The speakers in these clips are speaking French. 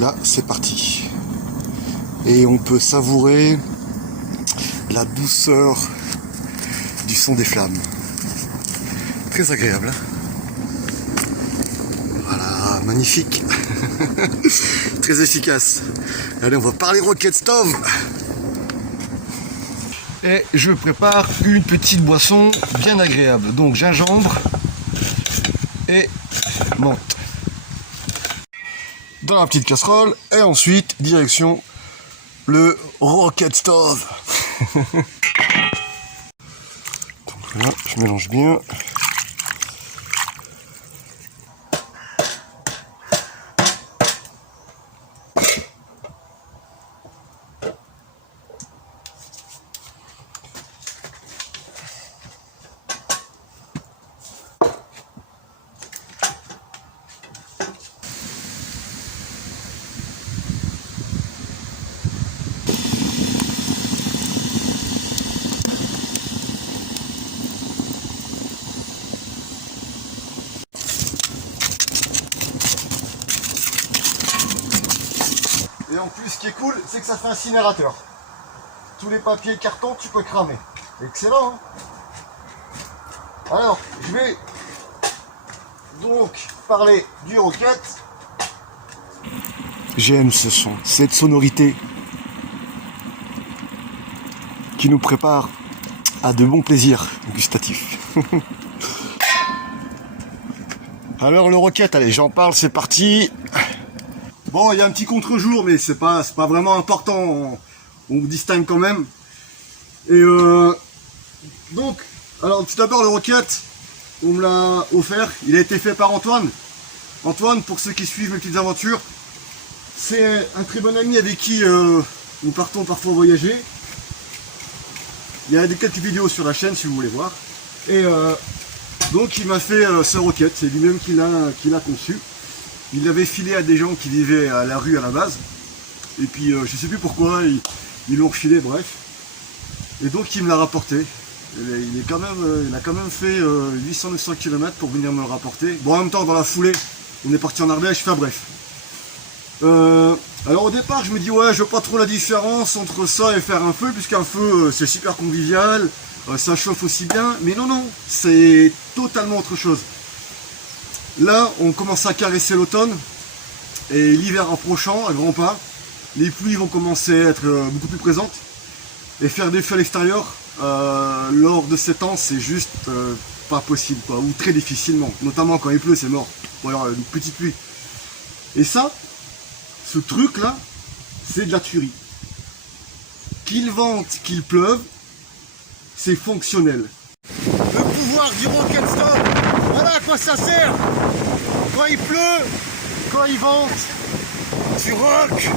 Là, c'est parti. Et on peut savourer la douceur du son des flammes. Très agréable. Hein, voilà, magnifique. Très efficace. Allez, on va parler rocket stove. Et je prépare une petite boisson bien agréable. Donc gingembre et menthe dans la petite casserole. Et ensuite, direction le rocket stove. Donc là, je mélange bien. Et en plus, ce qui est cool, c'est que ça fait incinérateur. Tous les papiers cartons, tu peux cramer. Excellent, hein? Alors, je vais donc parler du rocket. J'aime ce son, cette sonorité qui nous prépare à de bons plaisirs gustatifs. Alors le rocket, allez, j'en parle, c'est parti. Bon, il y a un petit contre-jour, mais c'est pas vraiment important. On distingue quand même. Et donc, alors tout d'abord le rocket, on me l'a offert. Il a été fait par Antoine. Antoine, pour ceux qui suivent mes petites aventures, c'est un très bon ami avec qui nous partons parfois voyager. Il y a quelques vidéos sur la chaîne si vous voulez voir. Et donc il m'a fait ce rocket. C'est lui-même qui l'a conçu. Il l'avait filé à des gens qui vivaient à la rue à la base. Et puis je sais plus pourquoi, ils l'ont refilé, bref. Et donc il me l'a rapporté. Il a quand même fait 800-900 km pour venir me le rapporter. Bon, en même temps, dans la foulée, on est parti en Ardèche, enfin bref. Alors au départ, je me dis, ouais, je vois pas trop la différence entre ça et faire un feu, puisqu'un feu, c'est super convivial, ça chauffe aussi bien. Mais non, non, c'est totalement autre chose. Là, on commence à caresser l'automne et l'hiver approchant à grands pas. Les pluies vont commencer à être beaucoup plus présentes et faire des feux à l'extérieur lors de ces temps, c'est juste pas possible, quoi, ou très difficilement. Notamment quand il pleut, c'est mort. Ou alors une petite pluie. Et ça, ce truc-là, c'est de la tuerie. Qu'il vente, qu'il pleuve, c'est fonctionnel. Le pouvoir du rocket stove, voilà à quoi ça sert. Quand il pleut, quand il vente, tu rock.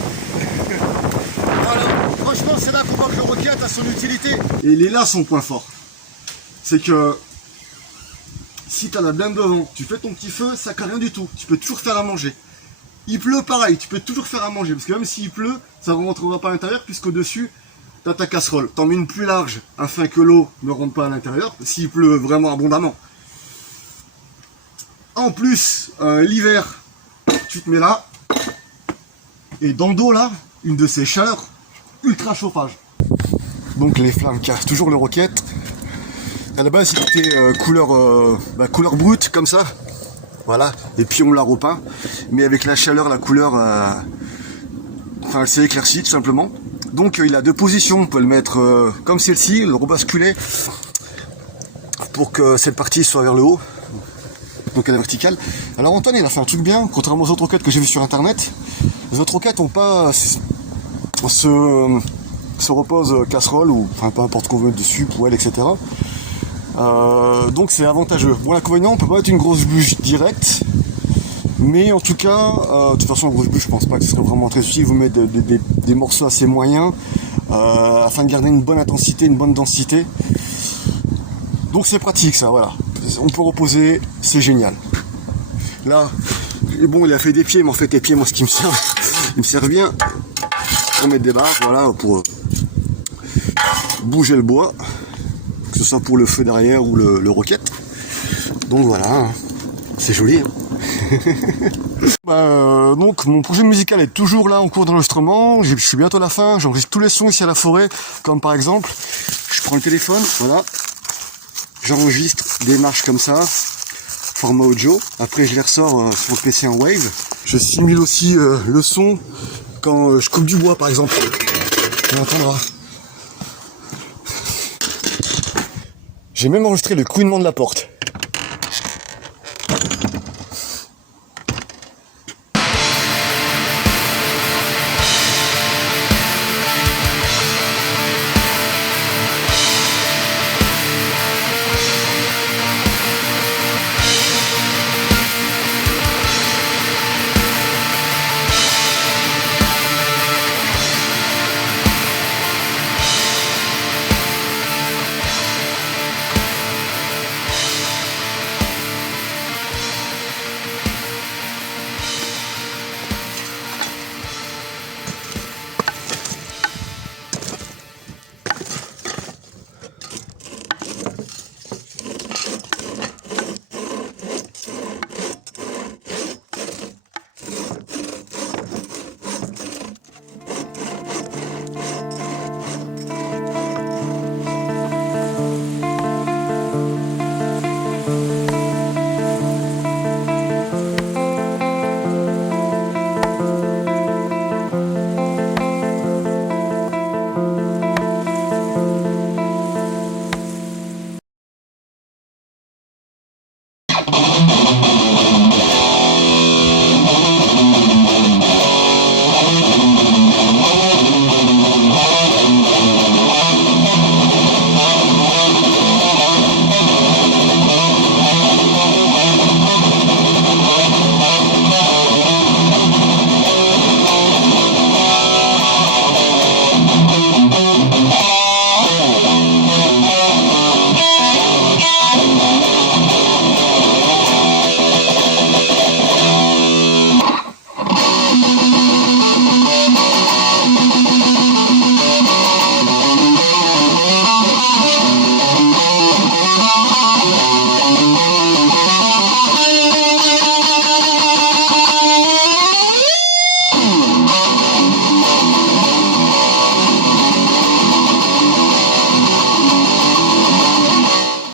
Voilà, franchement c'est là qu'on voit que le rocket a son utilité. Et il est là son point fort. C'est que si tu as la blinde devant, tu fais ton petit feu, ça craint rien du tout. Tu peux toujours faire à manger. Il pleut pareil, tu peux toujours faire à manger. Parce que même s'il pleut, ça ne rentrera pas à l'intérieur puisqu'au dessus, tu as ta casserole. T'en mets une plus large afin que l'eau ne rentre pas à l'intérieur s'il pleut vraiment abondamment. En plus, l'hiver, tu te mets là. Et dans le dos là, une de ces chaleurs, ultra chauffage. Donc les flammes cassent toujours le rocket. À la base, il était couleur brute comme ça. Voilà. Et puis on l'a repeint. Mais avec la chaleur, la couleur, elle s'est éclaircie tout simplement. Donc il a deux positions. On peut le mettre comme celle-ci, le rebasculer pour que cette partie soit vers le haut. Donc à la verticale. Alors Antoine, il a fait un truc bien, contrairement aux autres roquettes que j'ai vu sur internet. Les autres roquettes n'ont pas se repose casserole ou enfin peu importe qu'on veut dessus, poêle, etc. Donc c'est avantageux. Bon, l'inconvénient, on peut pas mettre une grosse bûche directe, mais en tout cas, de toute façon, une grosse bûche, je pense pas que ce serait vraiment très utile. Vous mettez des morceaux assez moyens afin de garder une bonne intensité, une bonne densité. Donc c'est pratique ça, voilà. On peut reposer, c'est génial. Là, bon, il a fait des pieds, mais en fait les pieds, moi ce qui me sert, il me sert bien pour mettre des barres, voilà, pour bouger le bois, que ce soit pour le feu derrière ou le rocket. Donc voilà, c'est joli. Hein. Donc mon projet musical est toujours là en cours d'enregistrement, je suis bientôt à la fin, j'enregistre tous les sons ici à la forêt, comme par exemple, je prends le téléphone, voilà, j'enregistre des marches comme ça, format audio, après je les ressors sur le PC en wave, je simule aussi le son quand je coupe du bois par exemple, on entendra. J'ai même enregistré le couinement de la porte.